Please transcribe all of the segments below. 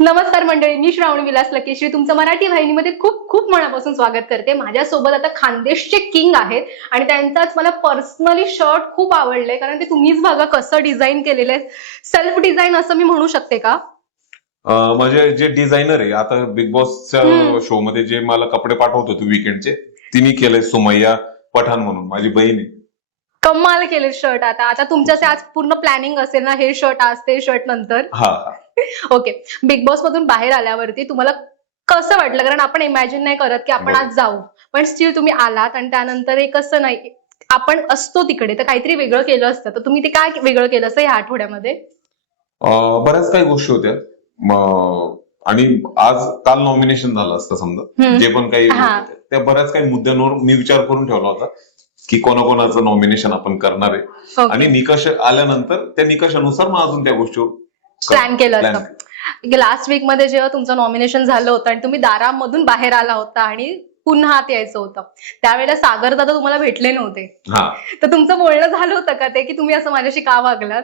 नमस्कार मंडळी, मी श्रावणी विलास लकेश्री तुमचं मराठी वाहिनीमध्ये खूप खूप मनापासून स्वागत करते. माझ्यासोबत आता खानदेशचे किंग आहेत आणि त्यांचाच मला पर्सनली शर्ट खूप आवडले, कारण ते तुम्हीच बघा कसं डिझाईन केलेलं आहे. सेल्फ डिझाईन असं मी म्हणू शकते का? म्हणजे जे डिझायनर आहे आता बिग बॉसच्या शो मध्ये जे मला कपडे पाठवत होते वीकेंडचे, तिने केलंय सुमय्या पठाण म्हणून माझी बहीण आहे. कमाल केले शर्ट. आता आता तुमच्याचे आज पूर्ण प्लॅनिंग असेल ना, हे शर्ट आज ते शर्ट नंतर. हा. ओके, बिग बॉस मधून बाहेर आल्यावरती तुम्हाला कसं वाटलं? कारण आपण इमॅजिन नाही करत की आपण आज जाऊ, पण स्टील तुम्ही आलात आणि त्यानंतर एक कसं नाही, आपण असतो तिकडे तर काहीतरी वेगळं केलं असतं, तर तुम्ही ते काय वेगळं केलं असतं या आठवड्यामध्ये? बऱ्याच काही गोष्टी होत्या. आणि आज काल नॉमिनेशन झालं असतं समजा, जे पण काही त्या बऱ्याच काही मुद्द्यांवर मी विचार करून ठेवला होता की कोणाकोणाचं नॉमिनेशन आपण करणार आहे, आणि निकष आल्यानंतर त्या निकषानुसार मग अजून त्या गोष्टीवर प्लॅन केलं असतं. लास्ट वीक मध्ये जेव्हा तुमचं नॉमिनेशन झालं होतं आणि तुम्ही दारामधून बाहेर आला होता आणि पुन्हा आत यायचं होतं, त्यावेळेला सागर दादा तुम्हाला भेटले नव्हते, तर तुमचं बोलणं झालं होतं का ते की तुम्ही असं माझ्याशी का वागलात?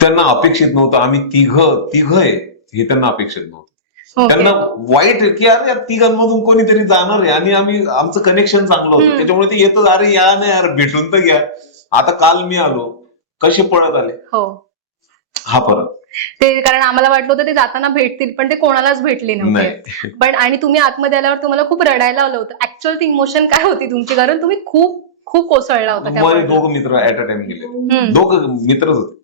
त्यांना अपेक्षित नव्हतं. आम्ही तिघ आहे हे त्यांना अपेक्षित नव्हतं. त्यांना वाईट की अरे या तिघांमधून कोणीतरी जाणार आहे, आणि आमचं कनेक्शन चांगलं होतं, त्याच्यामुळे ते येतं, अरे या ना यार भेटून तर घ्या. आता काल मी आलो, कसे पळत आले. हो, हा फरक. ते कारण आम्हाला वाटलं होतं ते जाताना भेटतील, पण ते कोणालाच भेटले नव्हते. पण आणि तुम्ही आतमध्ये आल्यावर तुम्हाला खूप रडायला आलं होतं. ऍक्च्युअल ती इमोशन काय होती तुमची? कारण तुम्ही खूप खूप कोसळला होता त्यामुळे. दोघं मित्र ऍट अ टाइम गेले, दोघं मित्रच होते,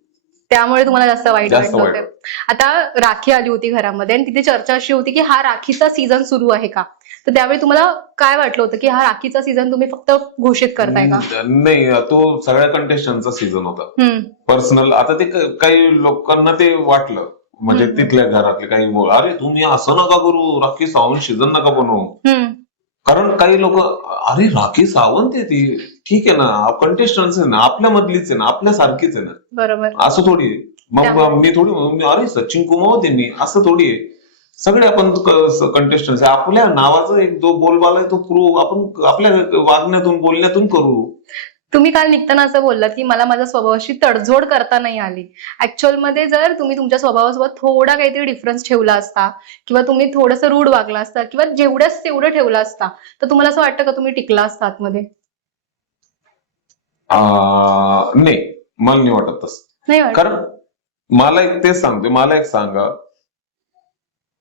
त्यामुळे तुम्हाला जास्त वाईट वाटलं होतं. आता राखी आली होती घरामध्ये आणि तिथे चर्चा अशी होती की हा राखीचा सीझन सुरू आहे का, तर त्यावेळी तुम्हाला काय वाटलं होतं की हा राखीचा सीझन तुम्ही फक्त घोषित करताय का? नाही, तो सगळ्या कंटेस्टंटचा सीझन होता. पर्सनल आता ते काही लोकांना ते वाटलं, म्हणजे तिथल्या घरातले काही अरे तुम्ही असं नका करू, राखी सावंत सीझन नका बनवू. कारण काही लोक, अरे राखी सावंत आहे ती, ठीक आहे ना, कंटेस्टंट आहे ना, आपल्या मधलीच आहे ना, आपल्या सारखीच आहे ना, बरोबर, असं थोडी आहे. मग मी थोडी अरे सचिन कुमावत आहे मी, असं थोडी आहे. सगळे आपण कंटेस्टंट आहे, आपल्या नावाचा एक जो बोलबाला आहे तो प्रूव्ह आपण आपल्या वागण्यातून बोलण्यातून करू. तुम्ही काल निघताना असं बोललात की मला माझ्या स्वभावाशी तडजोड करता नाही आली. ऍक्च्युअल मध्ये जर तुम्ही तुमच्या स्वभावासोबत थोडा काहीतरी डिफरन्स ठेवला असता, किंवा तुम्ही थोडंसं रूढ वागला असता, किंवा जेवढंच तेवढं ठेवलं असता, तर तुम्हाला असं वाटतं का तुम्ही टिकला असता आतमध्ये? नाही, मला नाही वाटत तसं. नाही, कारण मला एक तेच सांगते, मला एक सांगा,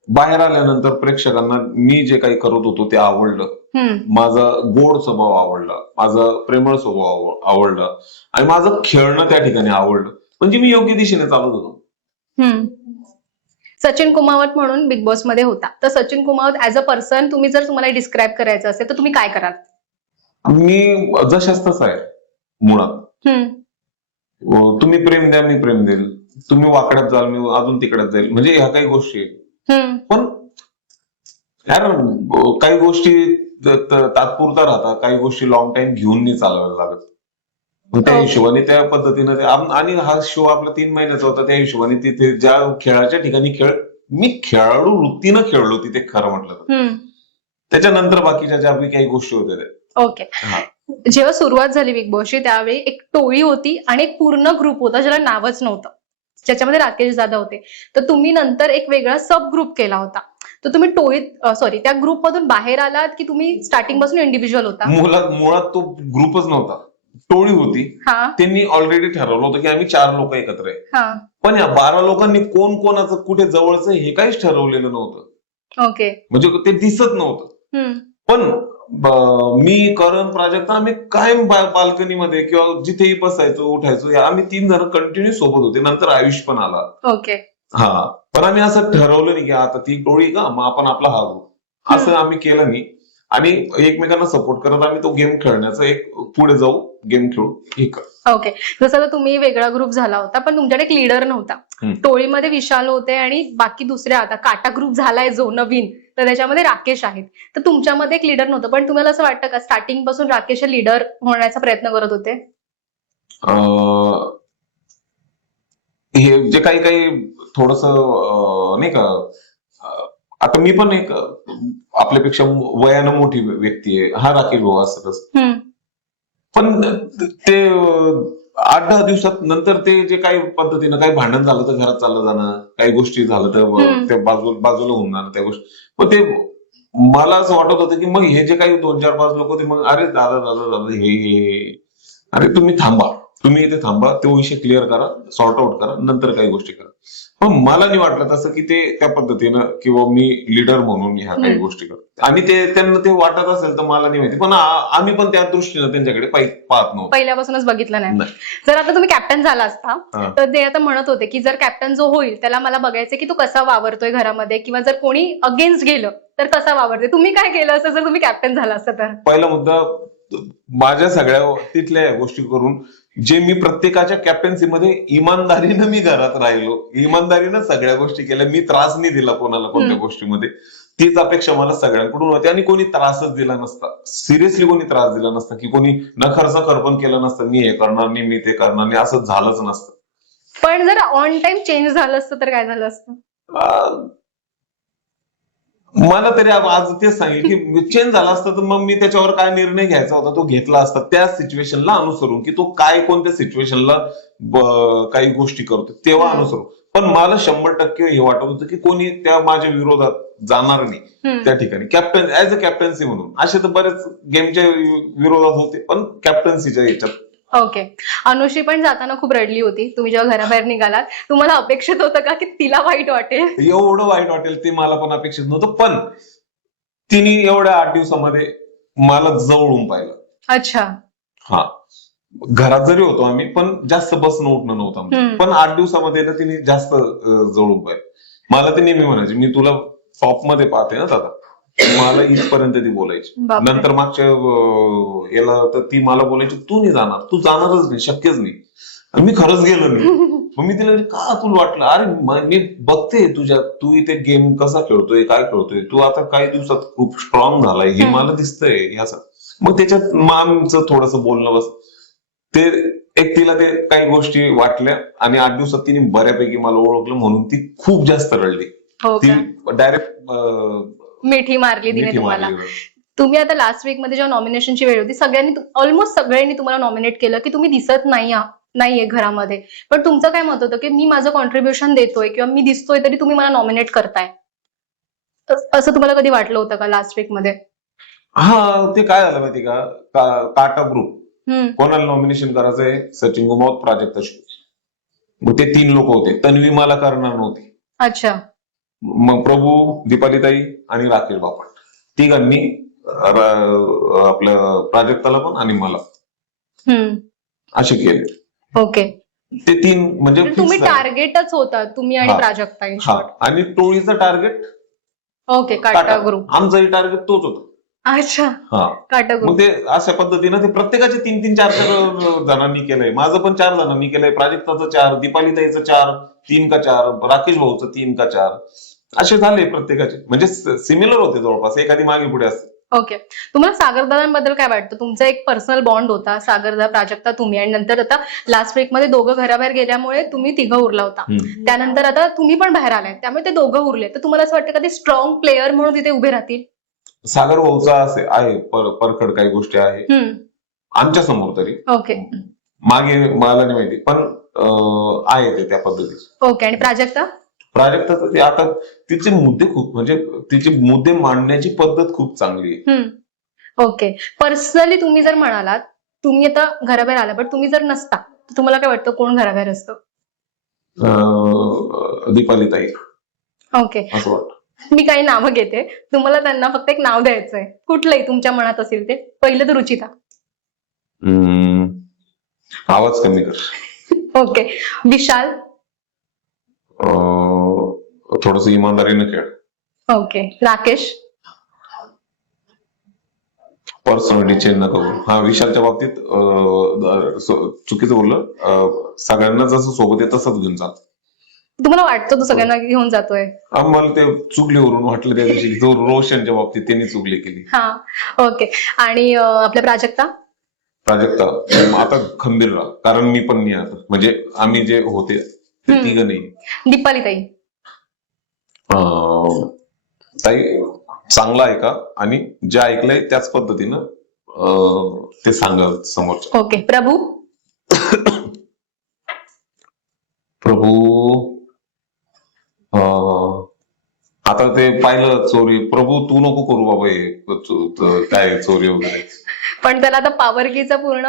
बाहेर आल्यानंतर प्रेक्षकांना मी जे काही करत होतो ते आवडलं. माझा गोड स्वभाव आवडला, माझा प्रेमळ स्वभाव आवडला, आणि माझं खेळणं त्या ठिकाणी आवडलं, म्हणजे मी योग्य दिशेने चालत होतो. सचिन कुमावत म्हणून बिग बॉस मध्ये होता, तर Sachin Kumawat as a person तुम्ही जर तुम्हाला डिस्क्राईब करायचं असेल तर तुम्ही काय कराल? मी जशाच तसा आहे मुळात. तुम्ही प्रेम द्या, मी प्रेम देईल. तुम्ही वाकड्यात जाल, मी अजून तिकड्यात जाईल, म्हणजे ह्या काही गोष्टी आहेत. पण यार काही गोष्टी तात्पुरता राहतात, काही गोष्टी लॉंग टाइम घेऊन नाही चालवायला लागत. त्या हिशोबाने त्या पद्धतीने आणि हा शो आपला 3 महिन्याचा होता, त्या हिशोबाने तिथे ज्या खेळाच्या ठिकाणी मी खेळाडू वृत्तीनं खेळलो तिथे, खरं म्हटलं तर. त्याच्यानंतर बाकीच्या ज्या काही गोष्टी होत्या त्या. ओके, जेव्हा सुरुवात झाली बिग बॉसची त्यावेळी एक टोळी होती आणि एक पूर्ण ग्रुप होता ज्याला नावच नव्हतं, ज्याच्यामध्ये राकेश दादा होते. तर तुम्ही नंतर एक वेगळा सब ग्रुप केला होता, तर तुम्ही त्या ग्रुप मधून बाहेर आलात की तुम्ही स्टार्टिंग पासून इंडिव्हिज्युअल होता? मुळात तो ग्रुपच नव्हता, टोळी होती. त्यांनी ऑलरेडी ठरवलं होतं की आम्ही 4 लोक एकत्र आहे, पण या 12 लोकांनी कोण कोणाचं कुठे जवळचं हे काहीच ठरवलेलं नव्हतं. ओके, म्हणजे ते दिसत नव्हतं. पण मी, करण, प्राजक्ता आम्ही कायम बाल्कनीमध्ये किंवा जिथेही बसायचो उठायचो, आम्ही 3 जण कंटिन्यू सोबत होते. नंतर आयुष पण आला. ओके, पण आम्ही असं ठरवलं नाही की आता ती टोळी का, मग आपण आपला हा ग्रुप, असं आम्ही केलं नाही. आणि एकमेकांना सपोर्ट करत आम्ही तो गेम खेळण्याचा एक पुढे जाऊ, गेम खेळू. ओके, जसं तुम्ही वेगळा ग्रुप झाला होता, पण तुमच्याकडे एक लीडर नव्हता. टोळीमध्ये विशाल होते आणि बाकी दुसऱ्या, आता काटा ग्रुप झालाय जो नवीन, तर त्याच्यामध्ये राकेश आहेत. तर तुमच्यामध्ये एक लीडर नव्हतं, पण तुम्हाला असं वाटतं का स्टार्टिंग पासून राकेश लीडर होण्याचा प्रयत्न करत होते? हे जे काही थोडस नाही का, आता मी पण एक आपल्यापेक्षा वयानं मोठी व्यक्ती आहे, हा राकेश भाऊ असतच. पण ते 8-10 दिवसात नंतर ते जे काही पद्धतीनं काही भांडण झालं तर घरात चाललं जाणं, काही गोष्टी झालं तर ते बाजूला होऊन जाणं त्या गोष्टी. मग ते मला असं वाटत होतं की मग हे जे काही 2-4-5 लोक होते, मग अरे दादा दादा दादा हे अरे तुम्ही थांबा, तुम्ही इथे थांबा, तो विषय क्लिअर करा, सॉर्ट आउट करा, नंतर काही गोष्टी करा. पण मला नाही वाटलं तसं की ते त्या पद्धतीनं किंवा मी लीडर म्हणून ह्या काही गोष्टी करतो. आणि ते त्यांना ते वाटत असेल तर मला नाही माहिती, पण आम्ही पण त्या दृष्टीनं त्यांच्याकडे पाहत नव्हतो. पहिल्यापासूनच बघितलं नाही. जर आता तुम्ही कॅप्टन झाला असता तर ते आता म्हणत होते की जर कॅप्टन जो होईल त्याला मला बघायचं की तो कसा वावरतोय घरामध्ये, किंवा जर कोणी अगेन्स्ट गेलं तर कसा वावरतोय. तुम्ही काय केलं असं जर तुम्ही कॅप्टन झाला असता तर? पहिला मुद्दा, माझ्या सगळ्या तिथल्या गोष्टी करून जे मी प्रत्येकाच्या कॅप्टन्सीमध्ये इमानदारीनं मी घरात राहिलो, इमानदारीनं सगळ्या गोष्टी केल्या, मी त्रास नाही दिला कोणाला कोणत्या गोष्टीमध्ये. तीच अपेक्षा मला सगळ्यांकडून होती आणि कोणी त्रासच दिला नसता, सिरियसली कोणी त्रास दिला नसता, की कोणी न खर्च खर्पण केलं नसतं, मी हे करणार नाही मी ते करणार नाही, असं झालंच नसतं. पण जर ऑन टाइम चेंज झालं असतं तर काय झालं असतं? मला तरी आज तेच सांगेल की चेंज झाला असता तर मग मी त्याच्यावर काय निर्णय घ्यायचा होता तो घेतला असता, त्या सिच्युएशनला अनुसरून, की तो काय कोणत्या सिच्युएशनला काही गोष्टी करतो तेव्हा अनुसरून. पण मला 100% हे वाटत होतं की कोणी त्या माझ्या विरोधात जाणार नाही त्या ठिकाणी, कॅप्टन ऍज अ कॅप्टन्सी म्हणून. असे तर बरेच गेमच्या विरोधात होते, पण कॅप्टन्सीच्या याच्यात. ओके. अनुश्री पण जाताना खूप रडली होती. तुम्ही जेव्हा घराबाहेर निघालात, तुम्हाला अपेक्षित होतं का की तिला वाईट वाटेल? एवढं वाईट वाटेल ते मला पण अपेक्षित नव्हतं, पण तिने एवढ्या 8 दिवसामध्ये मला जवळून पाहिलं. अच्छा. हा, घरात जरी होतो आम्ही पण जास्त बसणं उठणं नव्हतं आमचं. पण 8 दिवसामध्ये ना तिने जास्त जवळून पाहिलं. मला ती नेहमी म्हणायची, मी तुला टॉप मध्ये पाहते ना दादा, मला इथपर्यंत ती बोलायची. नंतर मागच्या याला तर ती मला बोलायची, तू नाही जाणार, तू जाणारच नाही, शक्यच नाही. आणि मी खरंच गेलो नाही. मग मी तिला का तुला वाटलं, अरे मी बघते तुझ्यात, तू इथे गेम कसा खेळतोय, काय खेळतोय, तू आता काही दिवसात खूप स्ट्रॉंग झालाय हे मला दिसतंय ह्याचं. मग त्याच्यात आमचं थोडंसं बोलणं बस ते एक, तिला ते काही गोष्टी वाटल्या आणि 8 दिवसात तिने बऱ्यापैकी मला ओळखलं म्हणून ती खूप जास्त रडली. ती डायरेक्ट मिठी मारली तिने तुम्हाला. तुम्ही आता लास्ट वीक मध्ये जेव्हा नॉमिनेशनची वेळ होती, ऑलमोस्ट सगळ्यांनी तुम्हाला नॉमिनेट केलं की तुम्ही दिसत नाहीये घरामध्ये, पण तुमचं काय मत होतं की मी माझं कॉन्ट्रीब्युशन देतोय किंवा मी दिसतोय तरी तुम्ही मला नॉमिनेट करताय, असं तुम्हाला कधी वाटलं होतं का लास्ट वीक मध्ये? हा, ते काय झालं माहिती का, टाटा ग्रुप कोणाला नॉमिनेशन करायचंय, सचिन गुमावत, प्राजक्ता शुक्ला, मग ते 3 लोक होते. तन्वी मला करणार नव्हती. अच्छा. मग प्रभू, दीपालीताई आणि राकेश बापट, तिघांनी आपल्या प्राजक्ताला पण आणि मला असे केले. ओके. ते 3 म्हणजे तुम्ही टार्गेटच होता, तुम्ही आणि प्राजक्ता. आणि टोळीचं टार्गेट ओके, काटा ग्रुप. आमचंही टार्गेट तोच होता. अच्छा. काटा ग्रुप. मग ते अशा पद्धतीनं ते प्रत्येकाचे 3-3, 4-4 जणांनी केलंय. माझं पण 4 जणांनी केलंय, प्राजक्ताचं 4, दीपालीताईचं 4, 3 का 4, राकेश भाऊचं 3 का 4, असे झाले प्रत्येकाचे. म्हणजे सिमिलर होते जवळपास, एखादी मागे पुढे असते. ओके. तुम्हाला सागरदादांबद्दल काय वाटतं? तुमचा एक पर्सनल बॉन्ड होता, सागरदा, प्राजक्ता, तुम्ही, आणि नंतर आता लास्ट वीक मध्ये दोघं घराबाहेर गेल्यामुळे तुम्ही तिघं उरला होता. त्यानंतर आता तुम्ही पण बाहेर आलाय, त्यामुळे ते दोघं उरले. तर तुम्हाला असं वाटतं का ते स्ट्रॉंग प्लेअर म्हणून तिथे उभे राहतील? सागर भाऊचा असे आहे परखड काही गोष्टी आहे आमच्या समोर तरी. ओके. मागे मला नाही माहिती, पण आहे ते त्या पद्धतीचे. ओके. आणि प्राजक्ता? प्राजक्ताचं ते आता तिचे मुद्दे खूप, म्हणजे तिचे मुद्दे मांडण्याची पद्धत खूप चांगली आहे. ओके. पर्सनली तुम्ही जर म्हणालात, तुम्ही आता घराबाहेर आला, पण तुम्ही जर नसता तर तुम्हाला काय वाटतं कोण घराबाहेर असतं? दीपालीताई. ओके. असं वाटतं. मी काही नावं घेते, तुम्हाला त्यांना फक्त एक नाव द्यायचंय, कुठलंही तुमच्या मनात असेल ते. पहिलं तर रुचिता. आवाज कमी कर. ओके. विशाल. थोडस इमानदारीनं खेळ. ओके. राकेश. पर्सनॅलिटी चेंज नका करू. हा, विशालच्या बाबतीत चुकीचं बोललं, सगळ्यांना जसं सोबत आहे तसंच घेऊन चाल. तुम्हाला वाटतं तो सगळ्यांना घेऊन जातोय? मला ते चुगलीवरून वाटलं त्या दिवशी, जो रोशनच्या बाबतीत त्यांनी चुगली केली. हा. ओके. आणि आपल्या प्राजक्ता? प्राजक्ता आता खंबीर राहा, कारण मी पण नाही आता, म्हणजे आम्ही जे होते ते तिघं नाही. दीपालीताई? ताई चांगला ऐका आणि जे ऐकलंय त्याच पद्धतीनं ते सांगा समोरच्या. ओके. प्रभू? प्रभू आता ते पाहिलं चोरी, प्रभू तू नको करू बाबा हे काय चोरी वगैरे. पण त्याला आता पॉवर कीचा पूर्ण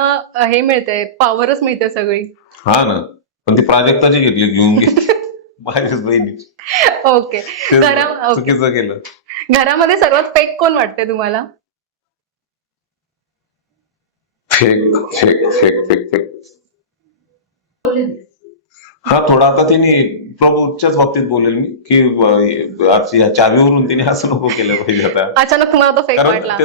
हे मिळतंय, पॉवरच मिळते सगळी. हा ना, पण ती प्राजक्ताची घेतली, घेऊन गेली माझ्याच बहिणीची. ओके. चुकीचं केलं. घरामध्ये सर्वात फेक कोण वाटते तुम्हाला? Fake fake fake fake fake हा, थोडा आता तिने प्रभूच्याच बाबतीत बोलेल मी की आज या चावीवरून तिने असं नको केलं पाहिजे. आता अचानक तुम्हाला तो फेक कारण वाटला?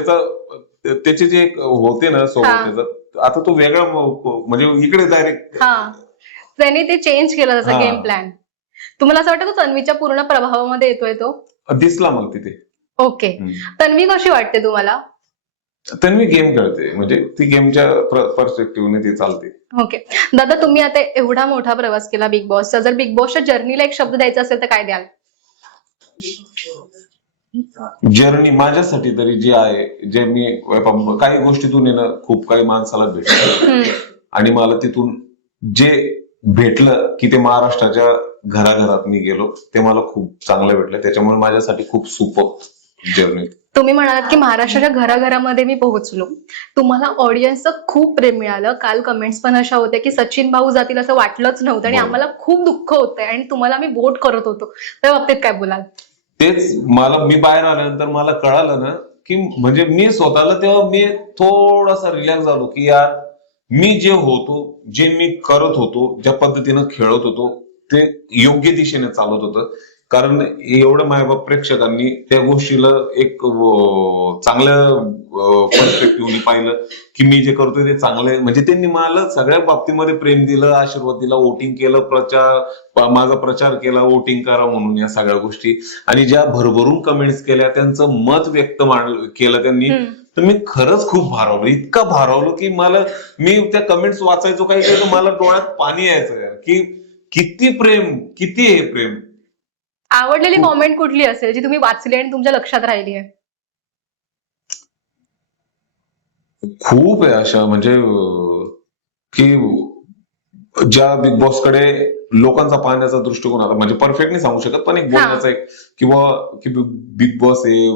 त्याचे जे होते ना सोबत, आता तो वेगळा म्हणजे इकडे डायरेक्ट त्यांनी ते चेंज केलं त्याचा गेम प्लॅन. तुम्हाला असं वाटतं तो तन्वीच्या पूर्ण प्रभावामध्ये येतोय? तो दिसला मग तिथे. ओके. तन्वी कशी वाटते तुम्हाला? तन्वी गेम खेळते, म्हणजे ती गेमच्या पर्स्पेक्टिव्हने ती चालते. ओके. दादा, तुम्ही आता एवढा मोठा प्रवास केला बिग बॉसचा, जर बिग बॉसच्या जर्नीला एक शब्द द्यायचा असेल तर काय द्याल? जर्नी माझ्यासाठी तरी जी आहे, जे मी काही गोष्टीतून येणं, खूप काही माणसाला भेटलं आणि मला तिथून जे भेटलं की ते महाराष्ट्राच्या घराघरात मी गेलो, ते मला खूप चांगलं भेटलं. त्याच्यामुळे माझ्यासाठी खूप सुपर जर्नी. तुम्ही म्हणालात की महाराष्ट्राच्या घराघरामध्ये मी पोहोचलो. तुम्हाला ऑडियन्सचं खूप प्रेम मिळालं. काल कमेंट्स पण अशा होत्या की सचिन भाऊ जातील असं वाटलंच नव्हतं आणि आम्हाला खूप दुःख होतंय आणि तुम्हाला आम्ही वोट करत होतो. त्या बाबतीत काय बोलाल? तेच मी बाहेर आल्यानंतर मला कळालं ना की म्हणजे मी स्वतःला तेव्हा मी थोडासा रिलॅक्स झालो की यार, मी जे होतो, जे मी करत होतो, ज्या पद्धतीनं खेळत होतो, ते योग्य दिशेने चालत होतं. कारण एवढं मायबाप प्रेक्षकांनी त्या गोष्टीला एक चांगल्या पर्स्पेक्टिव्हने पाहिलं की मी जे करतोय ते चांगलं आहे. म्हणजे त्यांनी मला सगळ्या बाबतीमध्ये प्रेम दिलं, आशीर्वाद दिला, वोटिंग केलं, माझा प्रचार केला, वोटिंग करा म्हणून, या सगळ्या गोष्टी. आणि ज्या भरभरून कमेंट्स केल्या, त्यांचं मत व्यक्त केलं त्यांनी, तर मी खरंच खूप भारावलो, इतका भारावलो की मी त्या कमेंट्स वाचायचो, काही काही मला डोळ्यात पाणी यायचं यार, की किती प्रेम, किती हे प्रेम. आवडलेली कॉमेंट कुठली असेल जी तुम्ही वाचली आणि तुमच्या लक्षात राहिली आहे? खूप आहे अशा, म्हणजे की ज्या बिग बॉस कडे लोकांचा पाहण्याचा दृष्टिकोन आता, म्हणजे परफेक्ट नाही सांगू शकत, पण एक बोलण्याचा एक, किंवा की बिग बॉस हे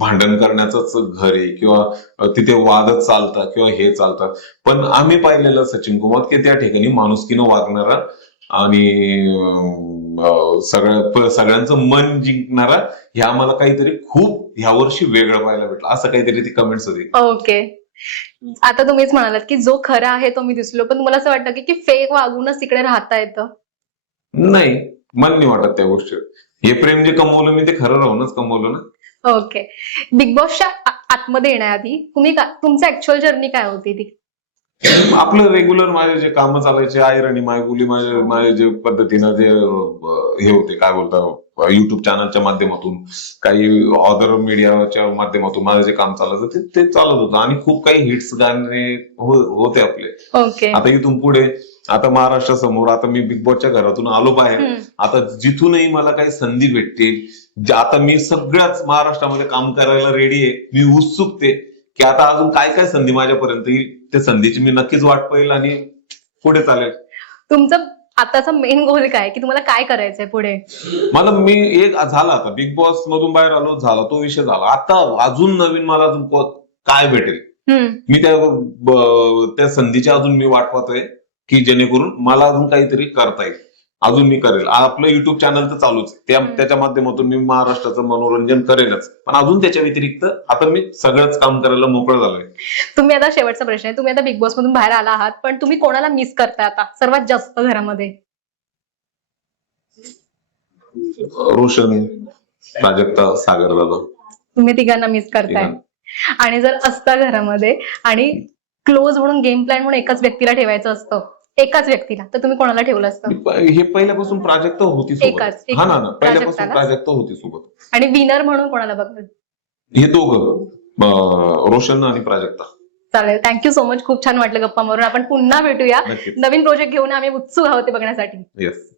भांडण करण्याचंच घर आहे, किंवा तिथे वादच चालतात किंवा हे चालतात. पण आम्ही पाहिलेलं सचिन कुमार की त्या ठिकाणी माणुसकीनं वागणारा आणि सगळ्यांचं मन जिंकणारा, हे आम्हाला काहीतरी खूप ह्या वर्षी वेगळं पाहायला भेटलं, असं काहीतरी ती कमेंट्स होती. ओके. आता तुम्हीच म्हणालात की जो खरा आहे तो मी दिसलो, पण तुम्हाला असं वाटतं की फेक वागूनच तिकडे राहता येतं? नाही, मला नाही वाटत त्या गोष्टी. हे प्रेम जे कमवलं मी, ते खरं राहूनच कमवलं ना. ओके. बिग बॉसच्या आतमध्ये येण्याआधी तुमचं ऍक्च्युअल जर्नी काय होती ती? आपलं रेग्युलर माझे जे कामं चालायचे, आयरणी मायगुली, माझे जे पद्धतीनं जे हे होते, काय बोलतात, युट्यूब चॅनलच्या माध्यमातून, काही अदर मीडियाच्या माध्यमातून माझं जे काम चालायचं ते चालत होतं. आणि खूप काही हिट्स गाणे होते आपले. ओके. आता इथून पुढे, आता महाराष्ट्रासमोर, आता मी बिग बॉसच्या घरातून आलो बाहेर, आता जिथूनही मला काही संधी भेटते, आता मी सगळ्याच महाराष्ट्रामध्ये काम करायला रेडी आहे. मी उत्सुक आहे की आता अजून काय काय संधी माझ्यापर्यंत येईल, त्या संधीची मी नक्कीच वाट पाहिल आणि पुढे चालेल. तुमचं आताचा मेन गोल काय, की तुम्हाला काय करायचंय पुढे? मी एक झाला, आता बिग बॉस मधून बाहेर आलो, झाला तो विषय झाला. आता अजून नवीन मला अजून काय भेटेल, मी त्या संधीची अजून मी वाट पाहतोय की जेणेकरून मला अजून काहीतरी करता येईल, अजून मी करेल. आपलं युट्यूब चॅनल तर चालूच, त्याच्या माध्यमातून मी महाराष्ट्राचं मनोरंजन करेलच, पण अजून त्याच्या व्यतिरिक्त आता मी सगळंच काम करायला मोकळं झालोय. तुम्ही आता, शेवटचा प्रश्न आहे, तुम्ही आता बिग बॉस मधून बाहेर आला आहात, पण तुम्ही कोणाला मिस करताय आता सर्वात जास्त घरामध्ये? रोशन, प्राजक्ता, सागर दादा. तुम्ही तिघांना मिस करताय. आणि जर असता घरामध्ये आणि क्लोज म्हणून, गेम प्लॅन म्हणून एकाच व्यक्तीला ठेवायचं असतं, एकाच व्यक्तीला, तर तुम्ही कोणाला ठेवलं असतं? हे पहिल्यापासून प्राजक्ता होती सोबत. हा ना, पहिल्यापासून प्राजक्ता होती सोबत. आणि विनर म्हणून कोणाला बघाल? हे दोघं, रोशन आणि प्राजक्ता. चालेल, थँक्यू सो मच. खूप छान वाटलं गप्पा मारून. आपण पुन्हा भेटूया नवीन प्रोजेक्ट घेऊन. आम्ही उत्सुक आहोत ते बघण्यासाठी. येस.